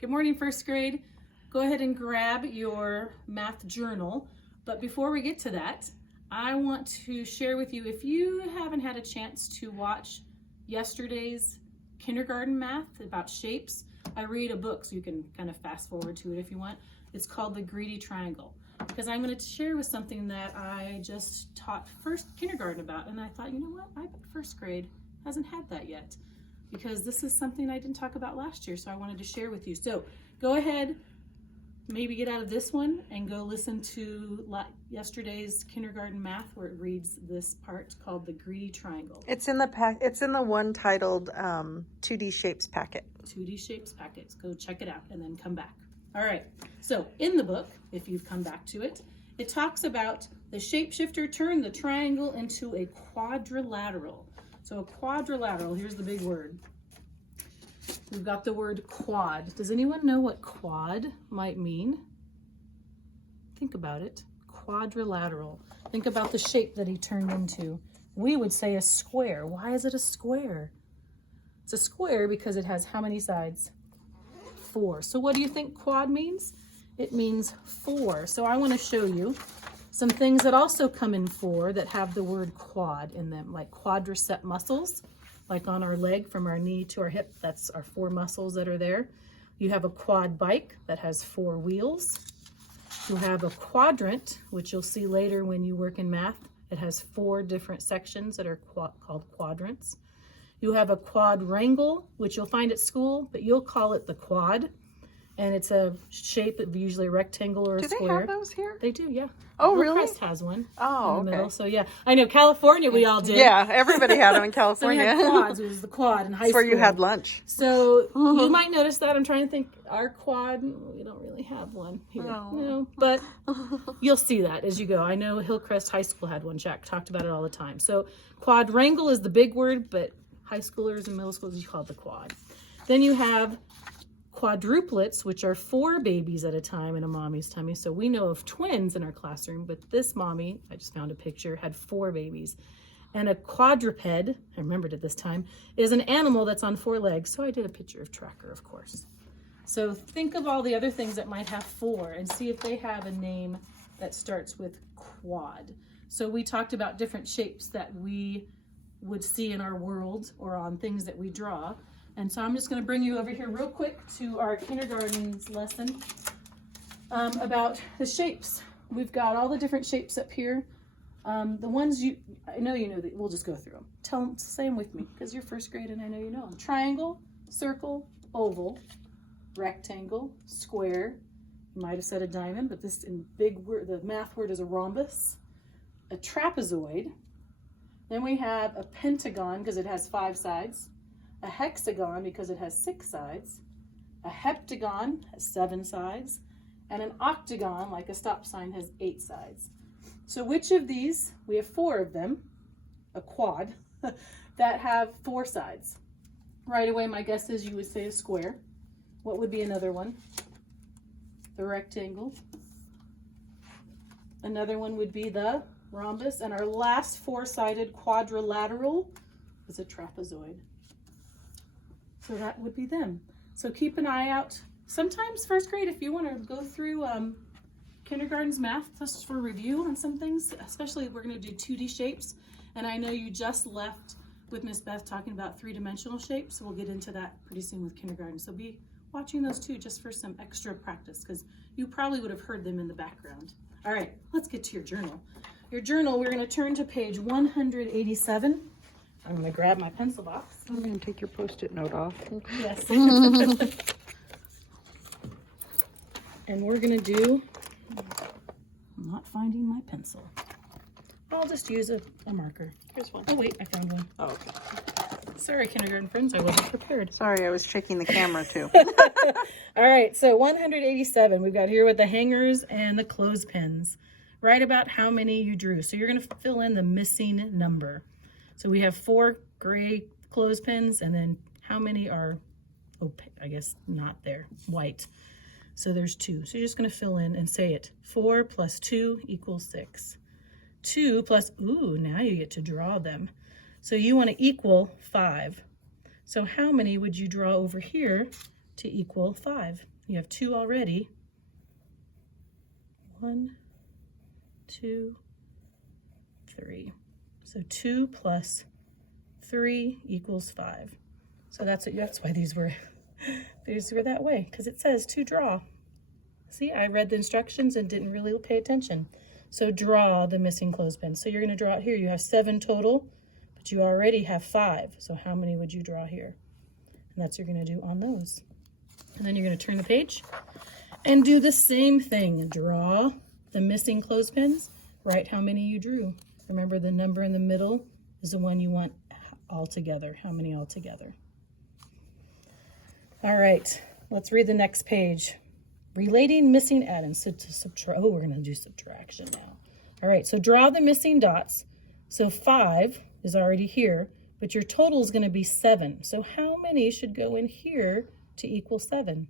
Good morning, first grade. Go ahead and grab your math journal. But before we get to that, I want to share with you, if you haven't had a chance to watch yesterday's kindergarten math about shapes, I read a book, so you can kind of fast forward to it if you want. It's called The Greedy Triangle, because I'm going to share with something that I just taught first kindergarten about, and I thought, you know what, I bet first grade hasn't had that yet, because this is something I didn't talk about last year, so I wanted to share with you. So go ahead, maybe get out of this one and go listen to yesterday's kindergarten math, where it reads this part called The Greedy Triangle. It's in the one titled 2D Shapes packet. 2D Shapes packets. Go check it out and then come back. All right, so in the book, if you've come back to it, it talks about the shapeshifter turned the triangle into a quadrilateral. So a quadrilateral, here's the big word. We've got the word quad. Does anyone know what quad might mean? Think about it. Quadrilateral. Think about the shape that he turned into. We would say a square. Why is it a square? It's a square because it has how many sides? 4. So what do you think quad means? It means 4. So I want to show you some things that also come in 4 that have the word quad in them, like quadricep muscles, like on our leg from our knee to our hip. That's our 4 muscles that are there. You have a quad bike that has 4 wheels. You have a quadrant, which you'll see later when you work in math. It has 4 different sections that are called quadrants. You have a quadrangle, which you'll find at school, but you'll call it the quad. And it's a shape of usually a rectangle or a square. Do they have those here? They do, yeah. Oh, really? Hillcrest has one. Oh, in the okay. middle. So yeah, I know California we all did. Yeah, everybody had them in So we California. had quads. It was the quad in high That's school. where you had lunch. So you might notice that. I'm trying to think. Our quad, we don't really have one here. No. No, but you'll see that as you go. I know Hillcrest High School had one. Jack talked about it all the time. So quadrangle is the big word, but high schoolers and middle schoolers, you call it the quad. Then you have quadruplets, which are 4 babies at a time in a mommy's tummy. So we know of twins in our classroom, but this mommy, I just found a picture, had 4 babies. And a quadruped, I remembered it this time, is an animal that's on 4 legs. So I did a picture of Tracker, of course. So think of all the other things that might have 4 and see if they have a name that starts with quad. So we talked about different shapes that we would see in our world or on things that we draw. And so I'm just going to bring you over here real quick to our kindergarten's lesson about the shapes. We've got all the different shapes up here. The ones I know you know that. We'll just go through them. Say them with me, because you're first grade and I know you know them. Triangle, circle, oval, rectangle, square. You might have said a diamond, but this in big word, the math word is a rhombus. A trapezoid. Then we have a pentagon because it has 5 sides. A hexagon because it has 6 sides. A heptagon has 7 sides. And an octagon, like a stop sign, has 8 sides. So which of these, we have 4 of them, a quad, that have 4 sides. Right away, my guess is you would say a square. What would be another one? The rectangle. Another one would be the rhombus. And our last 4-sided quadrilateral is a trapezoid. So that would be them. So keep an eye out. Sometimes first grade, if you want to go through kindergarten's math just for review on some things, especially we're going to do 2D shapes. And I know you just left with Miss Beth talking about 3-dimensional shapes. So we'll get into that pretty soon with kindergarten. So be watching those too, just for some extra practice, because you probably would have heard them in the background. All right, let's get to your journal. Your journal, we're going to turn to page 187. I'm going to grab my pencil box. I'm going to take your Post-it note off. Yes. And we're going to do, I'm not finding my pencil. I'll just use a marker. Here's one. Oh, wait, I found one. Oh, okay. Sorry, kindergarten friends, I wasn't prepared. Sorry, I was checking the camera too. All right, so 187 we've got here with the hangers and the clothespins. Write about how many you drew. So you're going to fill in the missing number. So we have 4 gray clothespins, and then how many are, I guess not there, white. So there's 2. So you're just going to fill in and say it. 4 plus 2 equals 6. 2 plus, now you get to draw them. So you want to equal 5. So how many would you draw over here to equal 5. You have 2 already. 1, 2, 3. So 2 plus 3 equals 5. So that's why these were that way, because it says to draw. See, I read the instructions and didn't really pay attention. So draw the missing clothespin. So you're going to draw it here. You have 7 total, but you already have 5. So how many would you draw here? And that's what you're going to do on those. And then you're going to turn the page and do the same thing. Draw the missing clothespins. Write how many you drew. Remember, the number in the middle is the one you want all together. How many all together? All right, let's read the next page. Relating missing atoms. So to subtract, we're going to do subtraction now. All right, so draw the missing dots. So 5 is already here, but your total is going to be 7. So how many should go in here to equal 7?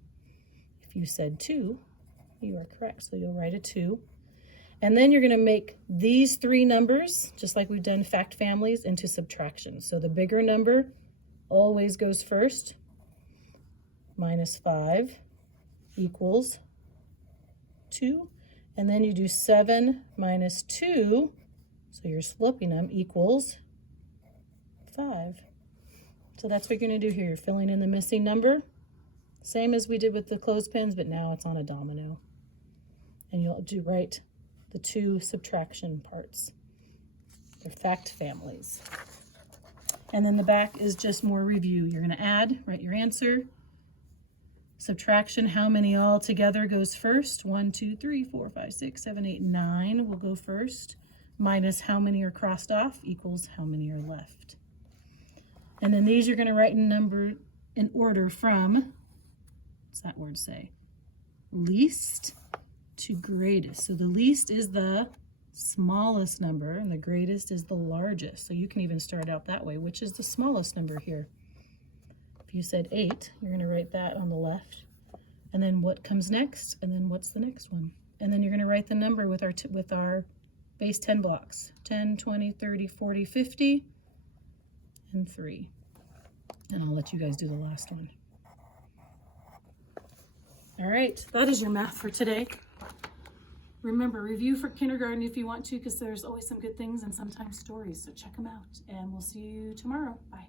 If you said 2, you are correct. So you'll write a 2. And then you're going to make these 3 numbers, just like we've done fact families, into subtraction. So the bigger number always goes first. -5 equals 2. And then you do 7 minus 2, so you're flipping them, equals 5. So that's what you're going to do here. You're filling in the missing number. Same as we did with the clothespins, but now it's on a domino. And you'll write the 2 subtraction parts. They're fact families. And then the back is just more review. You're going to add, write your answer. Subtraction, how many all together goes first? 1, 2, 3, 4, 5, 6, 7, 8, 9 will go first. Minus how many are crossed off equals how many are left. And then these you're going to write in order from, what's that word say? Least to greatest. So the least is the smallest number and the greatest is the largest. So you can even start out that way. Which is the smallest number here? If you said 8, you're going to write that on the left. And then what comes next? And then what's the next one? And then you're going to write the number with our base 10 blocks. 10, 20, 30, 40, 50, and 3. And I'll let you guys do the last one. All right, that is your math for today. Remember, review for kindergarten if you want to, because there's always some good things and sometimes stories. So check them out. And we'll see you tomorrow. Bye.